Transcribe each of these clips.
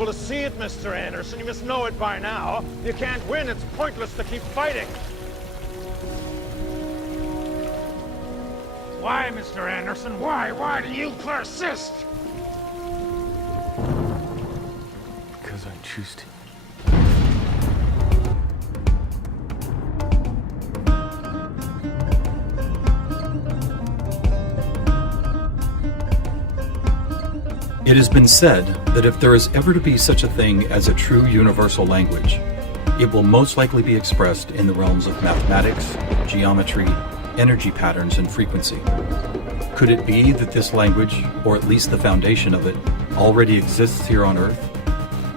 Well, to see it, Mr. Anderson, you must know it by now. You can't win. It's pointless to keep fighting. Why, Mr. Anderson? Why? Why do you persist? Because I choose to. It has been said that if there is ever to be such a thing as a true universal language, it will most likely be expressed in the realms of mathematics, geometry, energy patterns, and frequency. Could it be that this language, or at least the foundation of it, already exists here on Earth?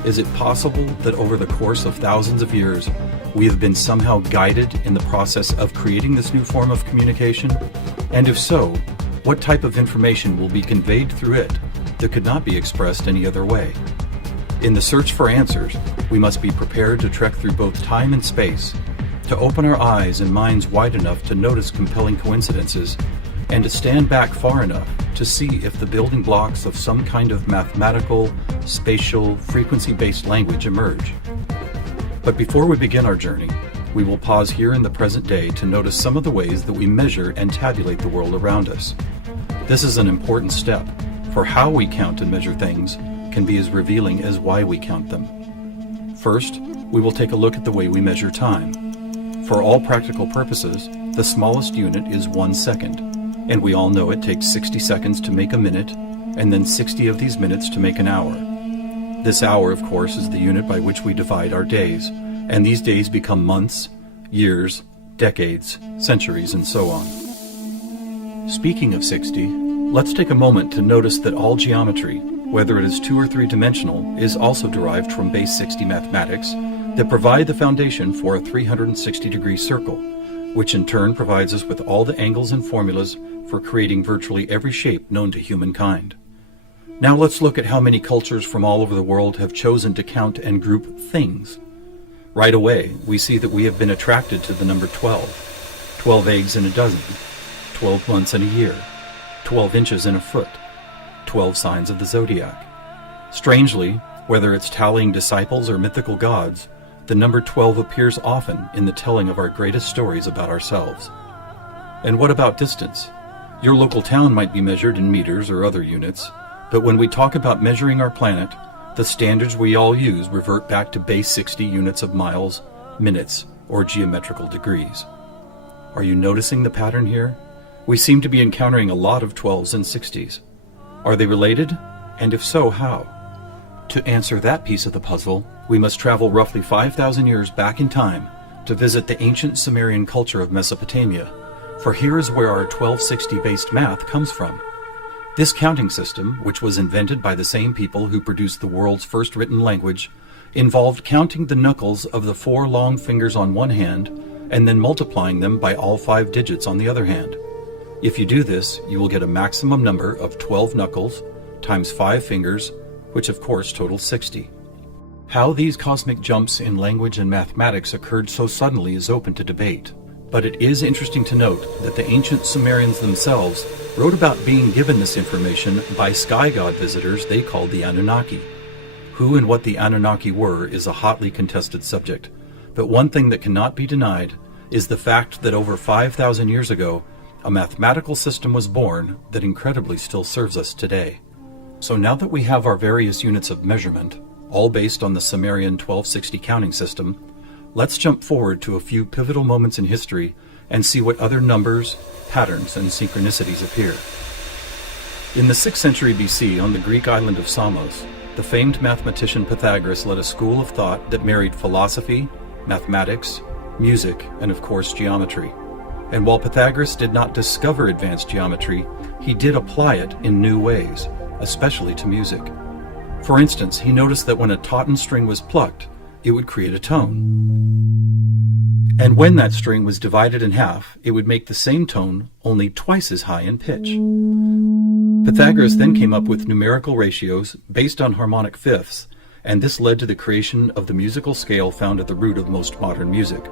Is it possible that over the course of thousands of years, we have been somehow guided in the process of creating this new form of communication? And if so, what type of information will be conveyed through it that could not be expressed any other way? In the search for answers, we must be prepared to trek through both time and space, to open our eyes and minds wide enough to notice compelling coincidences, and to stand back far enough to see if the building blocks of some kind of mathematical, spatial, frequency-based language emerge. But before we begin our journey, we will pause here in the present day to notice some of the ways that we measure and tabulate the world around us. This is an important step, for how we count and measure things can be as revealing as why we count them. First, we will take a look at the way we measure time. For all practical purposes, the smallest unit is 1 second, and we all know it takes 60 seconds to make a minute, and then 60 of these minutes to make an hour. This hour, of course, is the unit by which we divide our days, and these days become months, years, decades, centuries, and so on. Speaking of 60, let's take a moment to notice that all geometry, whether it is 2 or 3 dimensional, is also derived from base 60 mathematics that provide the foundation for a 360-degree circle, which in turn provides us with all the angles and formulas for creating virtually every shape known to humankind. Now let's look at how many cultures from all over the world have chosen to count and group things. Right away, we see that we have been attracted to the number 12. 12 eggs in a dozen, 12 months in a year, 12 inches in a foot, 12 signs of the zodiac. Strangely, whether it's tallying disciples or mythical gods, the number 12 appears often in the telling of our greatest stories about ourselves. And what about distance? Your local town might be measured in meters or other units, but when we talk about measuring our planet, the standards we all use revert back to base 60 units of miles, minutes, or geometrical degrees. Are you noticing the pattern here? We seem to be encountering a lot of 12s and 60s. Are they related? And if so, how? To answer that piece of the puzzle, we must travel roughly 5,000 years back in time to visit the ancient Sumerian culture of Mesopotamia, for here is where our 1260-based math comes from. This counting system, which was invented by the same people who produced the world's first written language, involved counting the knuckles of the 4 long fingers on one hand and then multiplying them by all 5 digits on the other hand. If you do this, you will get a maximum number of 12 knuckles times 5 fingers, which of course totals 60. How these cosmic jumps in language and mathematics occurred so suddenly is open to debate, but it is interesting to note that the ancient Sumerians themselves wrote about being given this information by sky god visitors they called the Anunnaki. Who and what the Anunnaki were is a hotly contested subject, but one thing that cannot be denied is the fact that over 5,000 years ago, a mathematical system was born that incredibly still serves us today. So now that we have our various units of measurement, all based on the Sumerian 1260 counting system, let's jump forward to a few pivotal moments in history and see what other numbers, patterns, and synchronicities appear. In the 6th century BC, on the Greek island of Samos, the famed mathematician Pythagoras led a school of thought that married philosophy, mathematics, music, and of course geometry. And while Pythagoras did not discover advanced geometry, he did apply it in new ways, especially to music. For instance, he noticed that when a tauten string was plucked, it would create a tone. And when that string was divided in half, it would make the same tone, only twice as high in pitch. Pythagoras then came up with numerical ratios based on harmonic fifths, and this led to the creation of the musical scale found at the root of most modern music.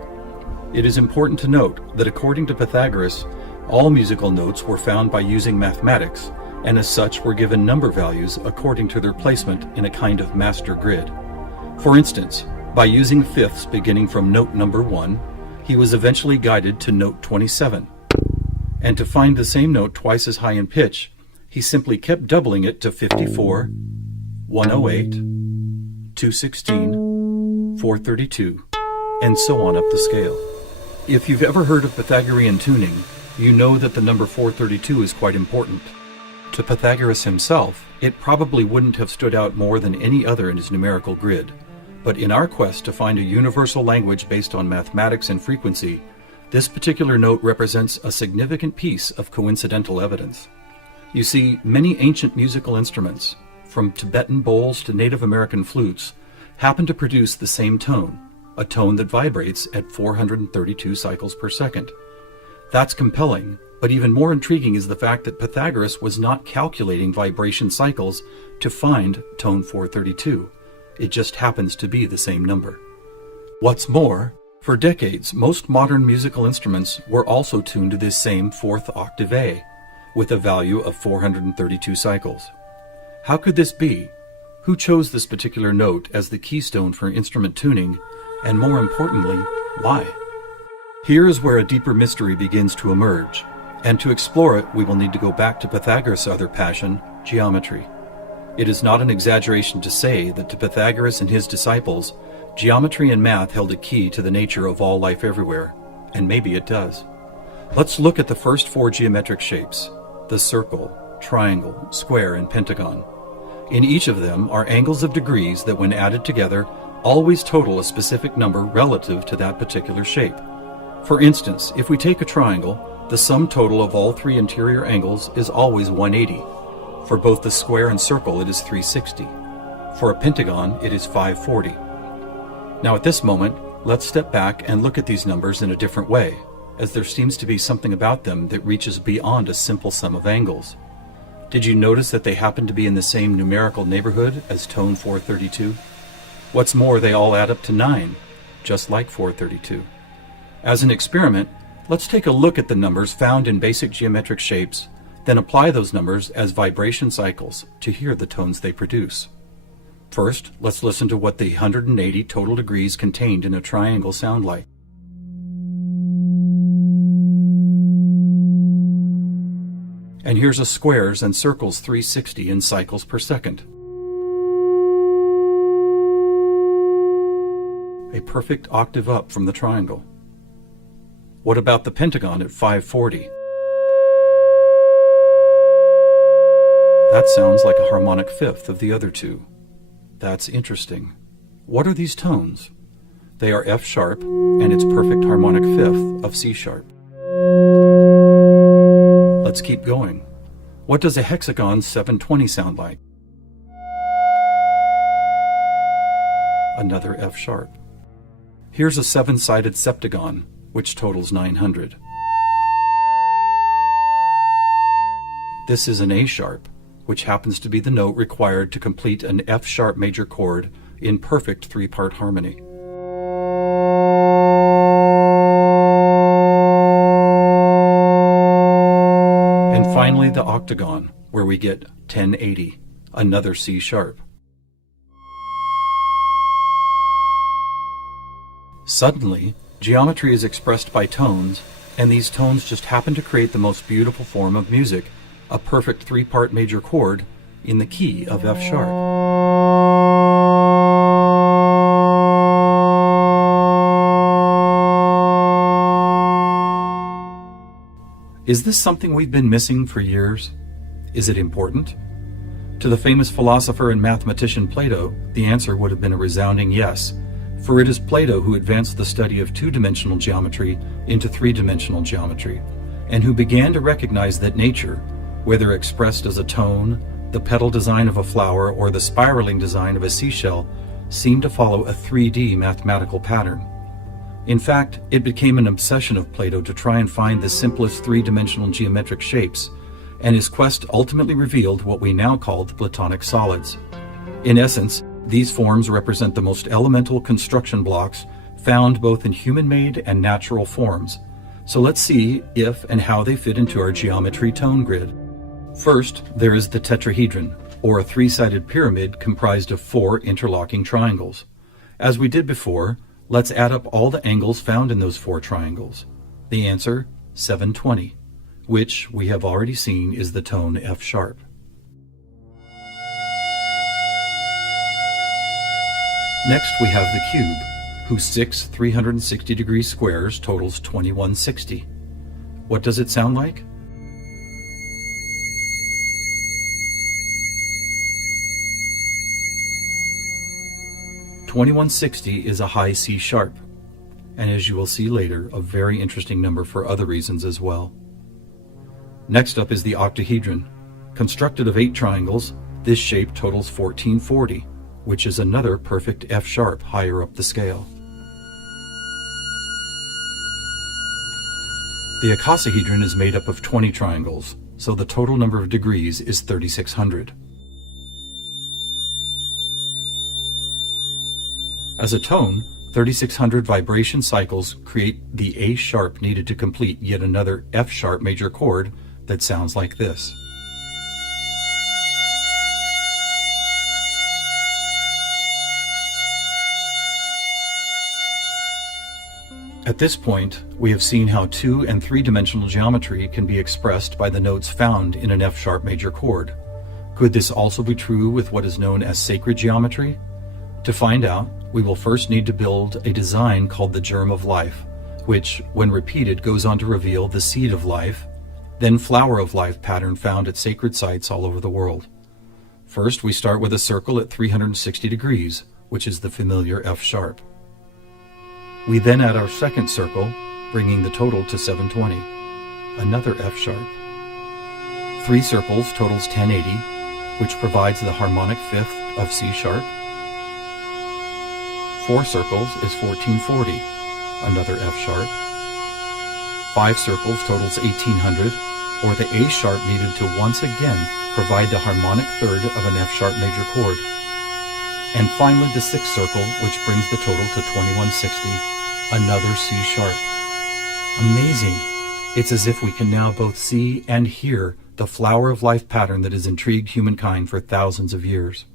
It is important to note that according to Pythagoras, all musical notes were found by using mathematics, and as such were given number values according to their placement in a kind of master grid. For instance, by using fifths beginning from note number 1, he was eventually guided to note 27. And to find the same note twice as high in pitch, he simply kept doubling it to 54, 108, 216, 432, and so on up the scale. If you've ever heard of Pythagorean tuning, you know that the number 432 is quite important. To Pythagoras himself, it probably wouldn't have stood out more than any other in his numerical grid. But in our quest to find a universal language based on mathematics and frequency, this particular note represents a significant piece of coincidental evidence. You see, many ancient musical instruments, from Tibetan bowls to Native American flutes, happen to produce the same tone, a tone that vibrates at 432 cycles per second. That's compelling, but even more intriguing is the fact that Pythagoras was not calculating vibration cycles to find tone 432. It just happens to be the same number. What's more, for decades, most modern musical instruments were also tuned to this same fourth octave A, with a value of 432 cycles. How could this be? Who chose this particular note as the keystone for instrument tuning, and more importantly, why? Here is where a deeper mystery begins to emerge, and to explore it we will need to go back to Pythagoras' other passion, geometry. It is not an exaggeration to say that to Pythagoras and his disciples, geometry and math held a key to the nature of all life everywhere, and maybe it does. Let's look at the first 4 geometric shapes, the circle, triangle, square, and pentagon. In each of them are angles of degrees that, when added together, always total a specific number relative to that particular shape. For instance, if we take a triangle, the sum total of all 3 interior angles is always 180. For both the square and circle, it is 360. For a pentagon, it is 540. Now at this moment, let's step back and look at these numbers in a different way, as there seems to be something about them that reaches beyond a simple sum of angles. Did you notice that they happen to be in the same numerical neighborhood as tone 432? What's more, they all add up to 9, just like 432. As an experiment, let's take a look at the numbers found in basic geometric shapes, then apply those numbers as vibration cycles to hear the tones they produce. First, let's listen to what the 180 total degrees contained in a triangle sound like. And here's a squares and circles 360 in cycles per second. A perfect octave up from the triangle. What about the pentagon at 540? That sounds like a harmonic fifth of the other two. That's interesting. What are these tones? They are F sharp and its perfect harmonic fifth of C sharp. Let's keep going. What does a hexagon 720 sound like? Another F sharp. Here's a 7-sided septagon, which totals 900. This is an A sharp, which happens to be the note required to complete an F sharp major chord in perfect 3-part harmony. And finally the octagon, where we get 1080, another C sharp. Suddenly, geometry is expressed by tones, and these tones just happen to create the most beautiful form of music, a perfect 3-part major chord in the key of F sharp. Is this something we've been missing for years? Is it important? To the famous philosopher and mathematician Plato, the answer would have been a resounding yes, for it is Plato who advanced the study of 2-dimensional geometry into 3-dimensional geometry, and who began to recognize that nature, whether expressed as a tone, the petal design of a flower, or the spiraling design of a seashell, seemed to follow a 3D mathematical pattern. In fact, it became an obsession of Plato to try and find the simplest 3-dimensional geometric shapes, and his quest ultimately revealed what we now call the Platonic solids. In essence, these forms represent the most elemental construction blocks found both in human-made and natural forms. So let's see if and how they fit into our geometry tone grid. First, there is the tetrahedron, or a three-sided pyramid comprised of 4 interlocking triangles. As we did before, let's add up all the angles found in those 4 triangles. The answer, 720, which we have already seen is the tone F sharp. Next, we have the cube, whose 6 360-degree squares totals 2160. What does it sound like? "2160 is a high C sharp, and as you will see later, a very interesting number for other reasons as well. Next up is the octahedron. Constructed of 8 triangles, this shape totals 1440, which is another perfect F sharp higher up the scale. The icosahedron is made up of 20 triangles, so the total number of degrees is 3600. As a tone, 3600 vibration cycles create the A sharp needed to complete yet another F sharp major chord that sounds like this. At this point, we have seen how 2- and 3-dimensional geometry can be expressed by the notes found in an F sharp major chord. Could this also be true with what is known as sacred geometry? To find out, we will first need to build a design called the germ of life, which, when repeated, goes on to reveal the seed of life, then flower of life pattern found at sacred sites all over the world. First, we start with a circle at 360 degrees, which is the familiar F sharp. We then add our second circle, bringing the total to 720, another F sharp. 3 circles totals 1080, which provides the harmonic fifth of C sharp. 4 circles is 1440, another F sharp. 5 circles totals 1800, or the A sharp needed to once again provide the harmonic third of an F sharp major chord. And finally the 6th circle, which brings the total to 2160, another C sharp. Amazing! It's as if we can now both see and hear the flower of life pattern that has intrigued humankind for thousands of years.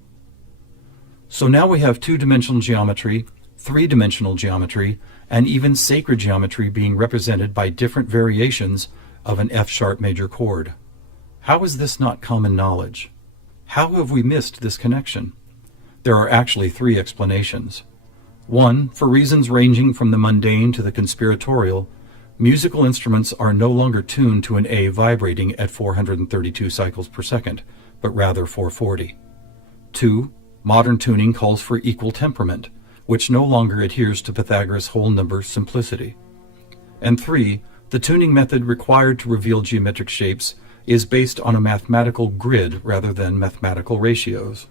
So now we have 2-dimensional geometry, 3-dimensional geometry, and even sacred geometry being represented by different variations of an F sharp major chord. How is this not common knowledge? How have we missed this connection? There are actually 3 explanations. 1, for reasons ranging from the mundane to the conspiratorial, musical instruments are no longer tuned to an A vibrating at 432 cycles per second, but rather 440. 2, modern tuning calls for equal temperament, which no longer adheres to Pythagoras' whole number simplicity. And 3, the tuning method required to reveal geometric shapes is based on a mathematical grid rather than mathematical ratios.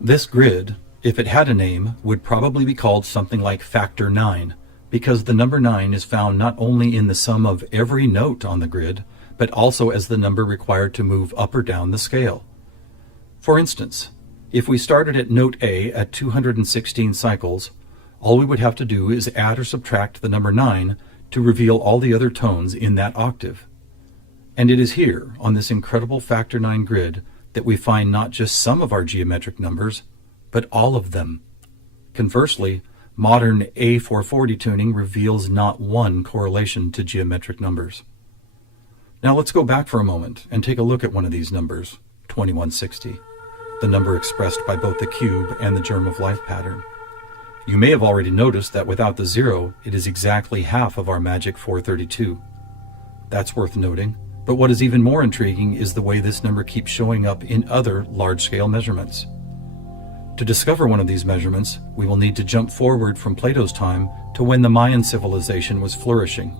This grid, if it had a name, would probably be called something like factor 9, because the number 9 is found not only in the sum of every note on the grid, but also as the number required to move up or down the scale. For instance, if we started at note A at 216 cycles, all we would have to do is add or subtract the number 9 to reveal all the other tones in that octave. And it is here, on this incredible factor 9 grid, that we find not just some of our geometric numbers, but all of them. Conversely, modern A440 tuning reveals not one correlation to geometric numbers. Now let's go back for a moment and take a look at one of these numbers, 2160, the number expressed by both the cube and the germ of life pattern. You may have already noticed that without the 0, it is exactly half of our magic 432. That's worth noting, but what is even more intriguing is the way this number keeps showing up in other large-scale measurements. To discover one of these measurements, we will need to jump forward from Plato's time to when the Mayan civilization was flourishing.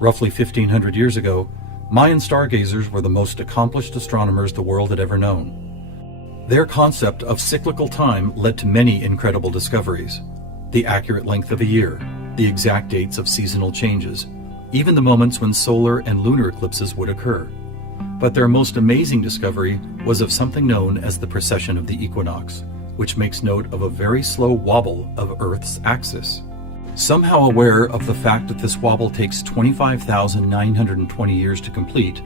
Roughly 1500 years ago, Mayan stargazers were the most accomplished astronomers the world had ever known. Their concept of cyclical time led to many incredible discoveries: the accurate length of a year, the exact dates of seasonal changes, even the moments when solar and lunar eclipses would occur. But their most amazing discovery was of something known as the precession of the equinox, which makes note of a very slow wobble of Earth's axis. Somehow aware of the fact that this wobble takes 25,920 years to complete,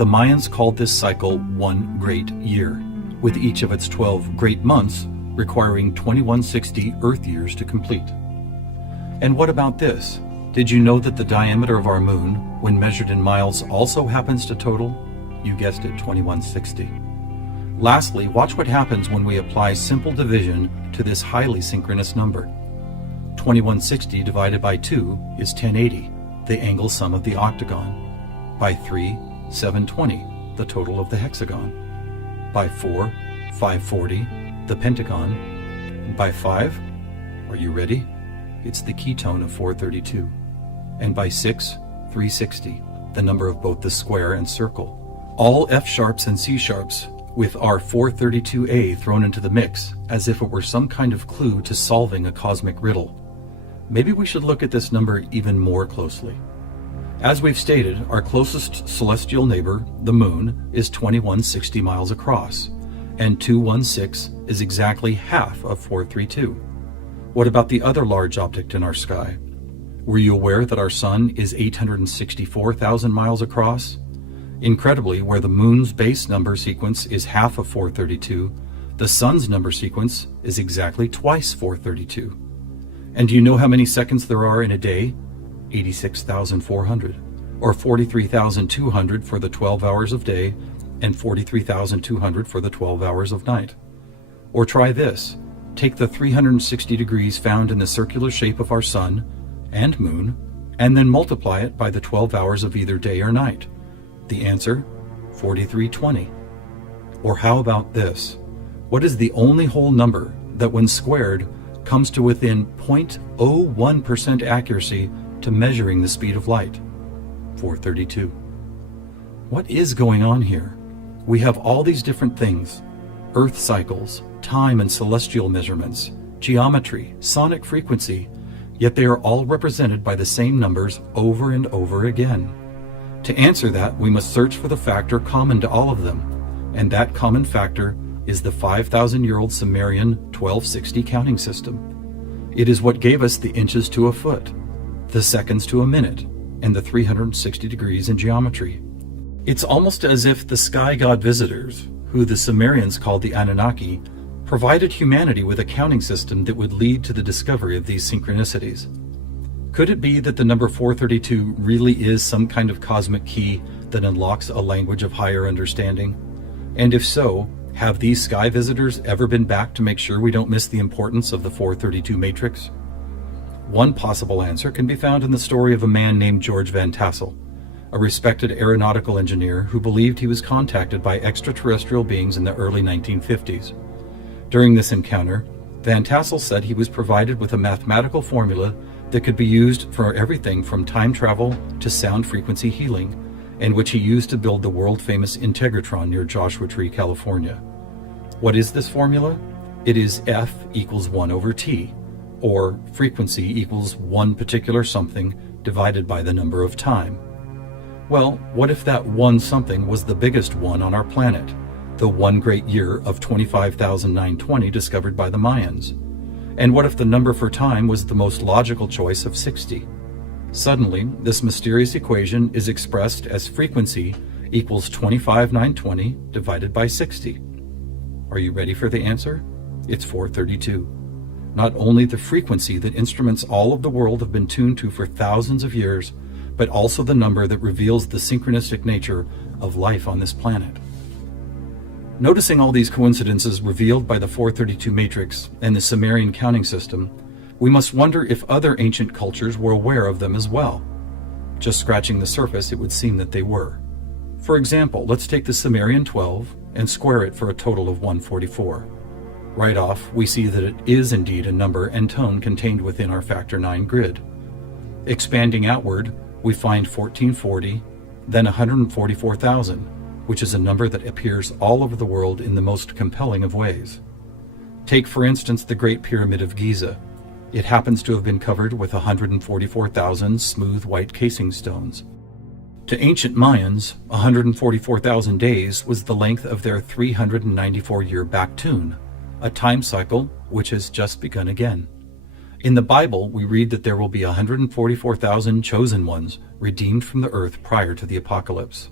the Mayans called this cycle one great year, with each of its 12 great months requiring 2160 Earth years to complete. And what about this? Did you know that the diameter of our moon, when measured in miles, also happens to total, you guessed it, 2160? Lastly, watch what happens when we apply simple division to this highly synchronous number. 2160 divided by 2 is 1080, the angle sum of the octagon. By 3, 720, the total of the hexagon. By 4, 540, the pentagon. And by 5, are you ready? It's the ketone of 432. And by 6, 360, the number of both the square and circle. All F sharps and C sharps, with our 432A thrown into the mix, as if it were some kind of clue to solving a cosmic riddle. Maybe we should look at this number even more closely. As we've stated, our closest celestial neighbor, the moon, is 2160 miles across, and 216 is exactly half of 432. What about the other large object in our sky? Were you aware that our sun is 864,000 miles across? Incredibly, where the moon's base number sequence is half of 432, the sun's number sequence is exactly twice 432. And do you know how many seconds there are in a day? 86,400, or 43,200 for the 12 hours of day and 43,200 for the 12 hours of night. Or try this. Take the 360 degrees found in the circular shape of our sun and moon, and then multiply it by the 12 hours of either day or night. The answer, 4320. Or how about this? What is the only whole number that when squared comes to within 0.01% accuracy to measuring the speed of light? 432. What is going on here? We have all these different things: Earth cycles, time and celestial measurements, geometry, sonic frequency, yet they are all represented by the same numbers over and over again. To answer that, we must search for the factor common to all of them, and that common factor is the 5,000-year-old Sumerian 1260 counting system. It is what gave us the inches to a foot, the seconds to a minute, and the 360 degrees in geometry. It's almost as if the sky god visitors, who the Sumerians called the Anunnaki, provided humanity with a counting system that would lead to the discovery of these synchronicities. Could it be that the number 432 really is some kind of cosmic key that unlocks a language of higher understanding? And if so, have these sky visitors ever been back to make sure we don't miss the importance of the 432 matrix? One possible answer can be found in the story of a man named George Van Tassel, a respected aeronautical engineer who believed he was contacted by extraterrestrial beings in the early 1950s. During this encounter, Van Tassel said he was provided with a mathematical formula that could be used for everything from time travel to sound frequency healing, and which he used to build the world-famous Integratron near Joshua Tree, California. What is this formula? It is F equals 1 over T, or frequency equals one particular something divided by the number of time. Well, what if that one something was the biggest one on our planet, the one great year of 25,920 discovered by the Mayans? And what if the number for time was the most logical choice of 60? Suddenly, this mysterious equation is expressed as frequency equals 25,920 divided by 60. Are you ready for the answer? It's 432. Not only the frequency that instruments all of the world have been tuned to for thousands of years, but also the number that reveals the synchronistic nature of life on this planet. Noticing all these coincidences revealed by the 432 matrix and the Sumerian counting system, we must wonder if other ancient cultures were aware of them as well. Just scratching the surface, it would seem that they were. For example, let's take the Sumerian 12 and square it for a total of 144. Right off, we see that it is indeed a number and tone contained within our factor 9 grid. Expanding outward, we find 1440, then 144,000, which is a number that appears all over the world in the most compelling of ways. Take, for instance, the Great Pyramid of Giza. It happens to have been covered with 144,000 smooth white casing stones. To ancient Mayans, 144,000 days was the length of their 394-year back tune, a time cycle which has just begun again. In the Bible, we read that there will be 144,000 chosen ones redeemed from the earth prior to the apocalypse.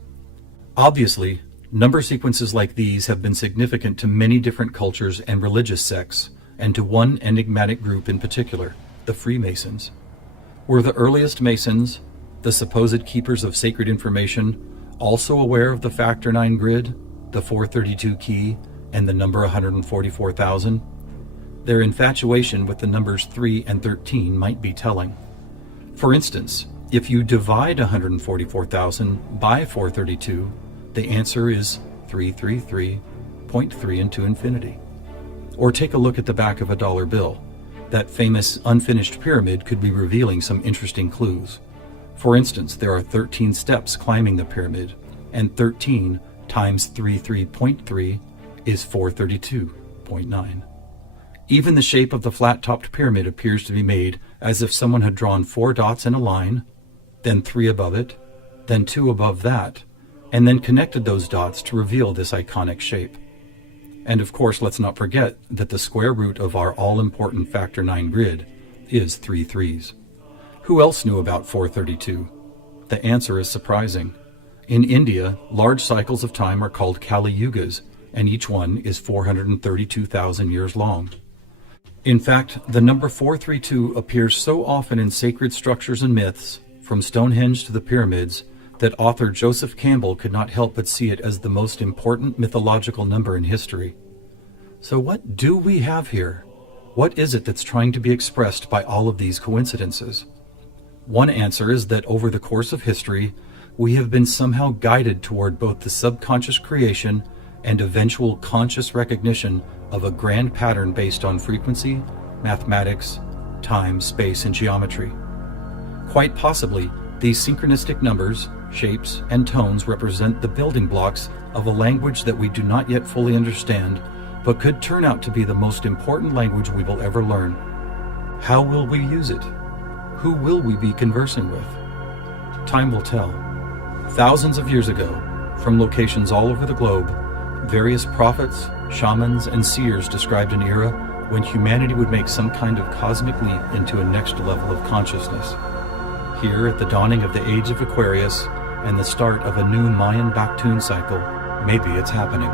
Obviously, number sequences like these have been significant to many different cultures and religious sects, and to one enigmatic group in particular, the Freemasons. Were the earliest Masons, the supposed keepers of sacred information, also aware of the Factor 9 grid, the 432 key, and the number 144,000? Their infatuation with the numbers 3 and 13 might be telling. For instance, if you divide 144,000 by 432, the answer is 333.3 into infinity. Or take a look at the back of a dollar bill. That famous unfinished pyramid could be revealing some interesting clues. For instance, there are 13 steps climbing the pyramid, and 13 times 33.3 is 432.9. Even the shape of the flat-topped pyramid appears to be made as if someone had drawn 4 dots in a line, then 3 above it, then 2 above that, and then connected those dots to reveal this iconic shape. And of course, let's not forget that the square root of our all-important Factor 9 grid is 3 threes. Who else knew about 432? The answer is surprising. In India, large cycles of time are called Kali Yugas, and each one is 432,000 years long. In fact, the number 432 appears so often in sacred structures and myths, from Stonehenge to the pyramids, that author Joseph Campbell could not help but see it as the most important mythological number in history. So what do we have here? What is it that's trying to be expressed by all of these coincidences? One answer is that over the course of history, we have been somehow guided toward both the subconscious creation and eventual conscious recognition of a grand pattern based on frequency, mathematics, time, space, and geometry. Quite possibly, these synchronistic numbers, shapes, and tones represent the building blocks of a language that we do not yet fully understand, but could turn out to be the most important language we will ever learn. How will we use it? Who will we be conversing with? Time will tell. Thousands of years ago, from locations all over the globe, various prophets, shamans, and seers described an era when humanity would make some kind of cosmic leap into a next level of consciousness. Here, at the dawning of the age of Aquarius and the start of a new Mayan Baktun cycle, maybe it's happening.